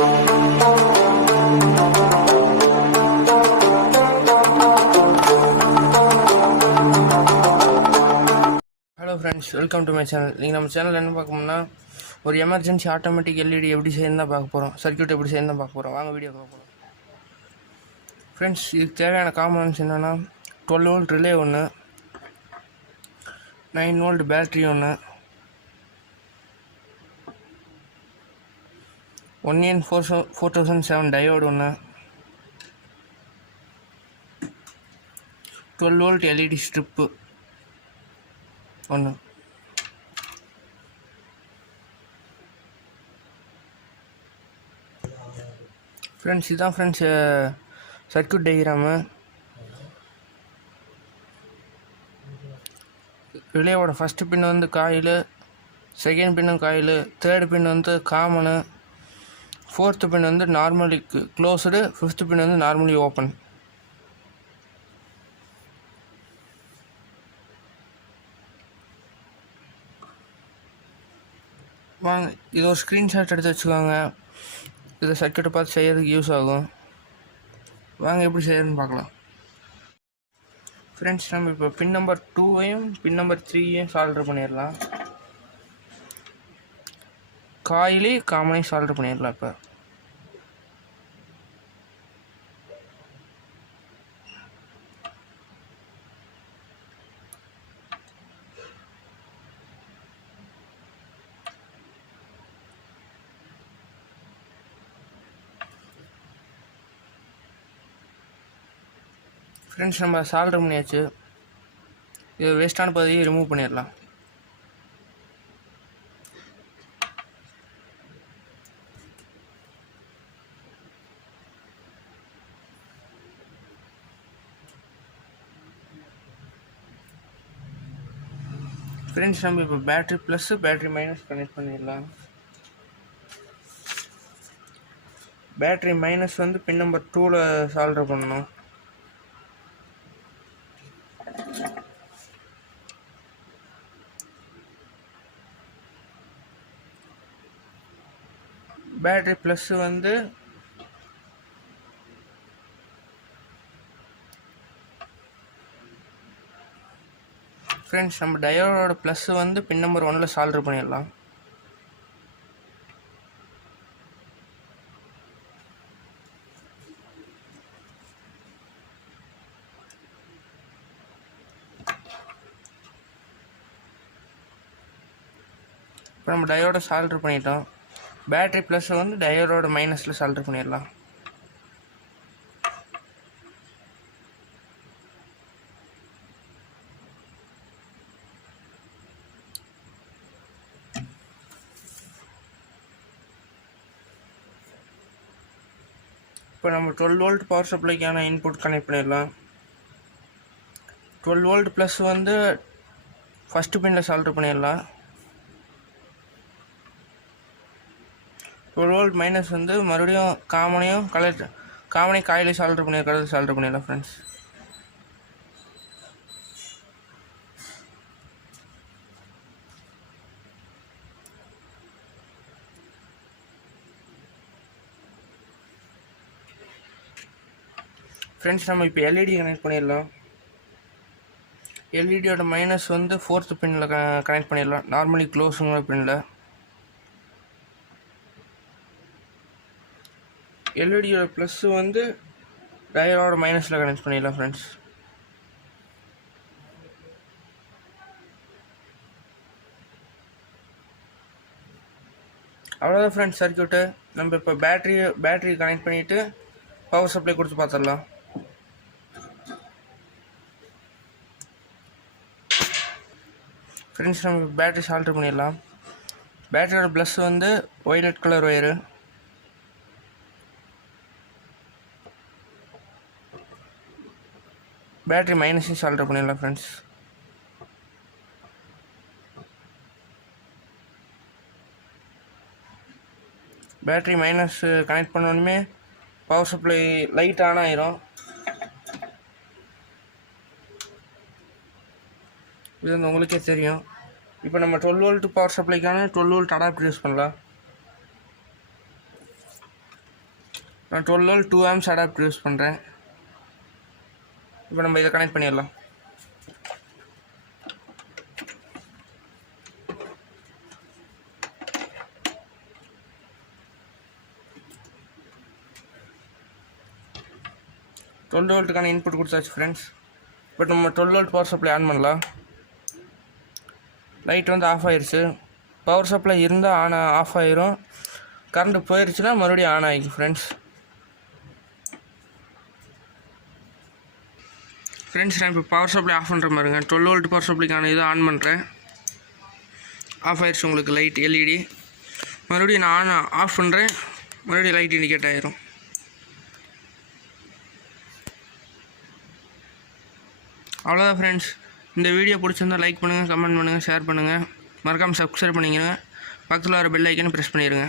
Hello friends, welcome to my channel. நீங்கள் நம்ம channel என்ன பார்க்கணும்னா ஒரு எமர்ஜென்சி ஆட்டோமேட்டிக் எல்இடி எப்படி செய்யணும் தான் பார்க்க போகிறோம். சர்க்யூட் எப்படி செய்யணும் தான் பார்க்க போகிறோம். வாங்க வீடியோ பார்க்க போகிறோம். ஃப்ரெண்ட்ஸ், இதுக்கு தேவையான காம்பனன்ட்ஸ் என்னென்னா 12 வோல்ட் ரிலே ஒன்று, 9 வோல்ட் பேட்ரி ஒன்று, 1N4007 டயோடு ஒன்று, 12 வோல்ட் எல்இடி ஸ்ட்ரிப்பு ஒன்று. ஃப்ரெண்ட்ஸ், இதுதான் ஃப்ரெண்ட்ஸ் சர்க்யூட் டயக்ராமு. ரிலேவோட ஃபஸ்ட்டு பின் வந்து காயில், செகண்ட் பின்னும் காயில், தேர்டு பின் வந்து காமனு, ஃபோர்த்து பின் வந்து நார்மலி க்ளோஸ்டு, ஃபிஃப்த்து பின் வந்து நார்மலி ஓப்பன். வாங்க இது ஒரு ஸ்க்ரீன்ஷாட் எடுத்து வச்சுக்கோங்க. இதை சர்க்யூட்டை பார்த்து செய்யறதுக்கு யூஸ் ஆகும். வாங்க எப்படி செய்யறதுன்னு பார்க்கலாம். ஃப்ரெண்ட்ஸ், நம்ம இப்போ பின் நம்பர் 2வையும் பின் நம்பர் 3யும் சால்டர் பண்ணிடலாம். காயிலே காமனையும் சால்டர் பண்ணிடலாம். இப்போ ஃப்ரெண்ட்ஸ், நம்ம சால்டர் பண்ணியாச்சு. இது வேஸ்ட்டான பகுதியை ரிமூவ் பண்ணிடலாம். ஃப்ரெண்ட்ஸ், நம்ம இப்போ battery plus battery minus connect பண்ணிடலாம். பேட்ரி மைனஸ் வந்து பின் நம்பர் 2ல் சால்டர் பண்ணணும். பேட்ரி ப்ளஸ் வந்து ஃப்ரெண்ட்ஸ், நம்ம டயோடோட ப்ளஸ் வந்து பின் நம்பர் 1ல் சால்டர் பண்ணிடலாம். இப்போ நம்ம டயோட சால்டர் பண்ணிட்டோம். பேட்ரி ப்ளஸ் வந்து டயோடோட மைனஸில் சால்டர் பண்ணிடலாம். இப்போ நம்ம 12 வோல்ட் பவர் சப்ளைக்கான இன்புட் கனெக்ட் பண்ணிடலாம். 12 வோல்ட் ப்ளஸ் வந்து ஃபஸ்ட்டு பின்னில் சால்டர் பண்ணிடலாம். 12 வோல்ட் மைனஸ் வந்து மறுபடியும் காமனை காயிலே சால்டர் பண்ணியிருக்கிறது சால்டர் பண்ணிடலாம். ஃப்ரெண்ட்ஸ், நம்ம இப்போ எல்இடி கனெக்ட் பண்ணிடலாம். எல்இடியோட மைனஸ் வந்து 4th பின்னில் கனெக்ட் பண்ணிடலாம். நார்மலி க்ளோஸுங்கிற பின்னில். எல்இடியோட ப்ளஸ் வந்து டயோடோட மைனஸில் கனெக்ட் பண்ணிடலாம். ஃப்ரெண்ட்ஸ், அவ்வளோதான் ஃப்ரெண்ட்ஸ் சர்க்யூட்டு. நம்ம இப்போ பேட்ரி கனெக்ட் பண்ணிவிட்டு பவர் சப்ளை கொடுத்து பார்த்துடலாம். ஃப்ரெண்ட்ஸ், நம்ம பேட்ரி சால்டர் பண்ணிடலாம். பேட்டரியோட ப்ளஸ் வந்து ஒய்லட் கலர் ஒயரு, பேட்ரி மைனஸையும் சால்டர் பண்ணிடலாம். ஃப்ரெண்ட்ஸ், பேட்ரி மைனஸ் கனெக்ட் பண்ணோடனே பவர் சப்ளை லைட் ஆன் ஆயிரும். இது வந்து உங்களுக்கே தெரியும். இப்போ நம்ம 12 வோல்ட் பவர் சப்ளைக்கான 12 வோல்ட் அடாப்டர் யூஸ் பண்ணலாம். நான் 12 வோல்ட் 2 ஆம்ஸ் அடாப்டர் யூஸ் பண்ணுறேன். இப்போ நம்ம இதை கனெக்ட் பண்ணிடலாம். டுவெல் வோல்ட்டுக்கான இன்புட் கொடுத்தாச்சு ஃப்ரெண்ட்ஸ். பட் நம்ம 12 வோல்ட் பவர் சப்ளை ஆன் பண்ணலாம். லைட் வந்து ஆஃப் ஆயிடுச்சு. பவர் சப்ளை இருந்தால் ஆஃப் ஆயிரும். கரண்ட்டு போயிடுச்சுன்னா மறுபடியும் ஆன் ஆகிக்கும் ஃப்ரெண்ட்ஸ். நான் இப்போ பவர் சப்ளை ஆஃப் பண்ணுற மாதிரிங்க. 12 வோல்ட் பவர் சப்ளைக்கான இதை ஆன் பண்ணுறேன். ஆஃப் ஆயிடுச்சு உங்களுக்கு லைட் எல்இடி. மறுபடியும் நான் ஆஃப் பண்ணுறேன். மறுபடியும் லைட் இண்டிகேட் ஆயிரும். அவ்வளோதான் ஃப்ரெண்ட்ஸ். இந்த வீடியோ பிடிச்சிருந்தால் லைக் பண்ணுங்கள், கமெண்ட் பண்ணுங்கள், ஷேர் பண்ணுங்கள். மறக்காமல் சப்ஸ்கிரைப் பண்ணிக்கிறேங்க. பக்கத்தில் வர பெல் ஐக்கனை ப்ரெஸ் பண்ணிடுங்க.